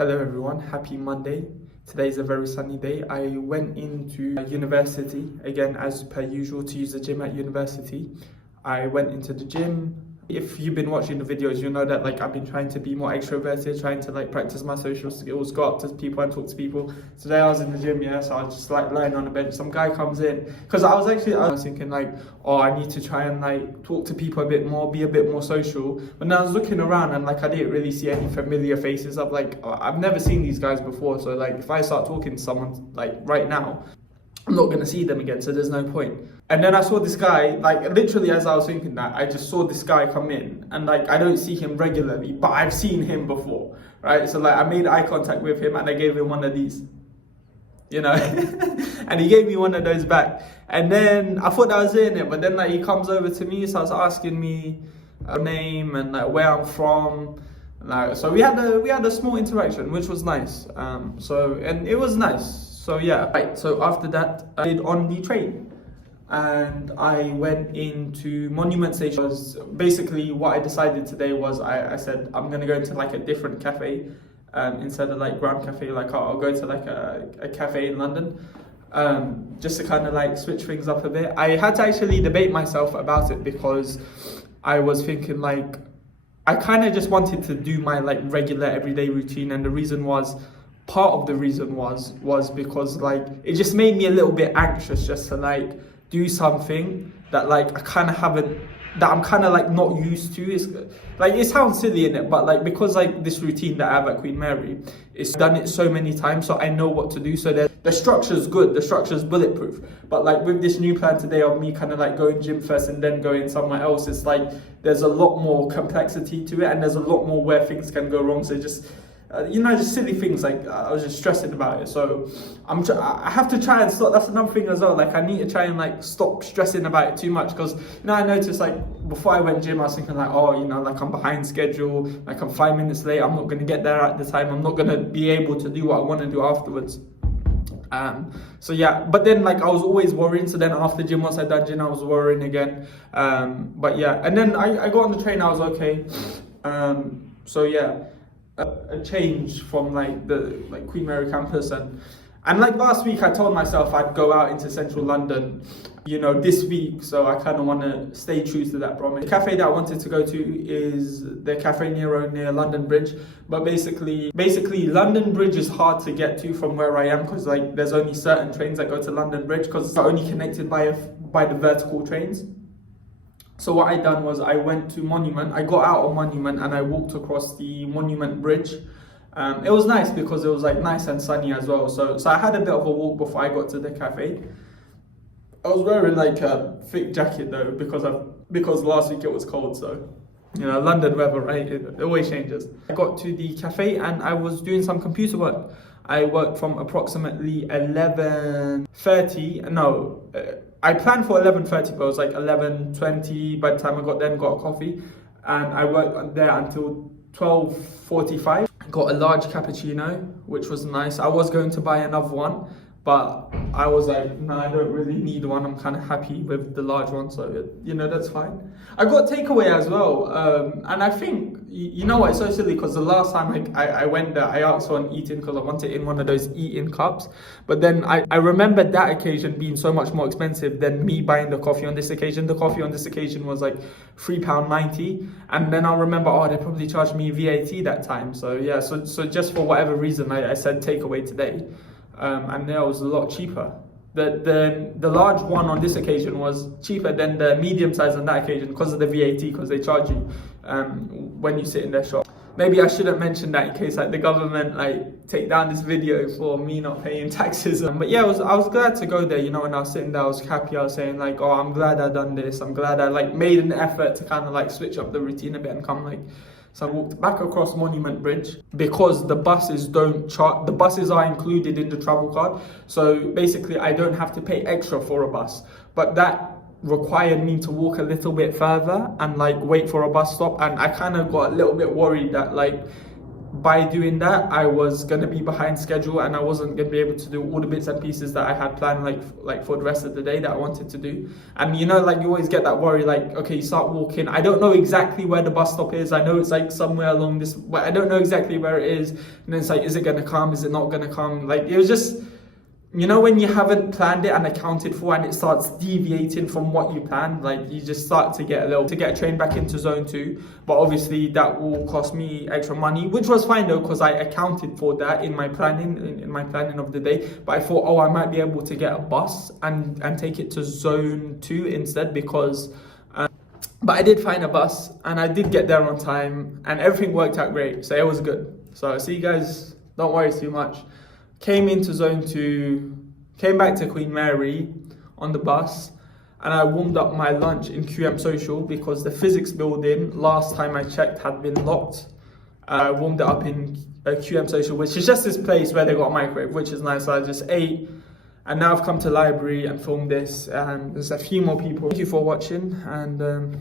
Hello everyone, happy Monday. Today is a very sunny day. I went into university, again as per usual, to use the gym at university. I went into the gym. If you've been watching the videos, you know that I've been trying to be more extroverted, trying to practice my social skills, go up to people and talk to people. Today I was in the gym, so I was just lying on the bench. Some guy comes in, because I was thinking oh, I need to try and talk to people a bit more, be a bit more social. But then I was looking around and I didn't really see any familiar faces. I've never seen these guys before, so if I start talking to someone right now, I'm not going to see them again, so there's no point. And then I saw this guy, literally as I was thinking that, I just saw this guy come in, and I don't see him regularly, but I've seen him before, right? So I made eye contact with him and I gave him one of these, and he gave me one of those back. And then I thought that was it, but then he comes over to me, so I was asking me a name and where I'm from. So we had a small interaction, which was nice. And it was nice. So yeah, right. So after that, I did on the train, and I went into Monument Station. Basically, what I decided today was I said I'm gonna go into a different cafe, instead of Grand Cafe. I'll go to a cafe in London, just to kind of switch things up a bit. I had to actually debate myself about it because I was thinking I kind of just wanted to do my regular everyday routine, and part of the reason was because it just made me a little bit anxious just to do something that I'm kind of not used to. It sounds silly, innit? But because this routine that I have at Queen Mary, it's done it so many times, so I know what to do. So the structure's good, the structure's bulletproof. But with this new plan today of me kind of going gym first and then going somewhere else, it's there's a lot more complexity to it, and there's a lot more where things can go wrong. So just just silly things. I was just stressing about it, so I have to try and stop. That's another thing as well. I need to try and stop stressing about it too much, because I noticed before I went gym, I was thinking I'm behind schedule, I'm 5 minutes late, I'm not going to get there at the time, I'm not going to be able to do what I want to do afterwards. So yeah, but then I was always worrying. So then after gym, once I done gym, I was worrying again. But yeah, and then I got on the train, I was okay. So yeah. A change from the Queen Mary campus, and last week I told myself I'd go out into central London this week, so I kind of want to stay true to that promise. The cafe that I wanted to go to is the Cafe Nero near London Bridge, but basically London Bridge is hard to get to from where I am, because there's only certain trains that go to London Bridge, because it's only connected by the vertical trains. So what I done was I went to Monument. I got out of Monument and I walked across the Monument Bridge. It was nice because it was nice and sunny as well. So I had a bit of a walk before I got to the cafe. I was wearing a thick jacket though, because last week it was cold. So London weather, right? It always changes. I got to the cafe and I was doing some computer work. I worked from approximately 11:30. No. I planned for 11:30, but it was 11:20 by the time I got there and got a coffee. And I worked there until 12:45. Got a large cappuccino, which was nice. I was going to buy another one, but I was no, I don't really need one. I'm kind of happy with the large one, so that's fine. I got takeaway as well, and I think what, it's so silly, because the last time I went there, I asked for an eat-in because I wanted in one of those eat-in cups, but then I remembered that occasion being so much more expensive than me buying the coffee on this occasion. The coffee on this occasion was £3.90, and then I remember, they probably charged me VAT that time. So yeah, so just for whatever reason, I said takeaway today. And there was a lot cheaper. The large one on this occasion was cheaper than the medium size on that occasion because of the VAT, because they charge you when you sit in their shop. Maybe I shouldn't mention that in case the government take down this video for me not paying taxes. But yeah, I was glad to go there. When I was sitting there, I was happy. I was saying oh, I'm glad I done this. I'm glad I made an effort to kind of switch up the routine a bit and come So I walked back across Monument Bridge, because the buses the buses are included in the travel card. So basically I don't have to pay extra for a bus, but that required me to walk a little bit further and wait for a bus stop. And I kind of got a little bit worried that by doing that, I was gonna be behind schedule and I wasn't gonna be able to do all the bits and pieces that I had planned, like for the rest of the day that I wanted to do. And you know, like you always get that worry, like, okay, you start walking. I don't know exactly where the bus stop is. I know it's like somewhere along this, but I don't know exactly where it is. And then it's like, is it gonna come? Is it not gonna come? Like, it was just, you know, when you haven't planned it and accounted for, and it starts deviating from what you planned, like you just start to get a train back into zone 2. But obviously that will cost me extra money, which was fine though, because I accounted for that in my planning, in my planning of the day. But I thought, oh, I might be able to get a bus and take it to zone 2 instead, because but I did find a bus and I did get there on time and everything worked out great, so it was good. So see you guys, don't worry too much. Came into zone 2, came back to Queen Mary on the bus, and I warmed up my lunch in QM Social because the physics building, last time I checked, had been locked. I warmed it up in QM Social, which is just this place where they got a microwave, which is nice. So I just ate, and now I've come to library and filmed this, and there's a few more people. Thank you for watching, and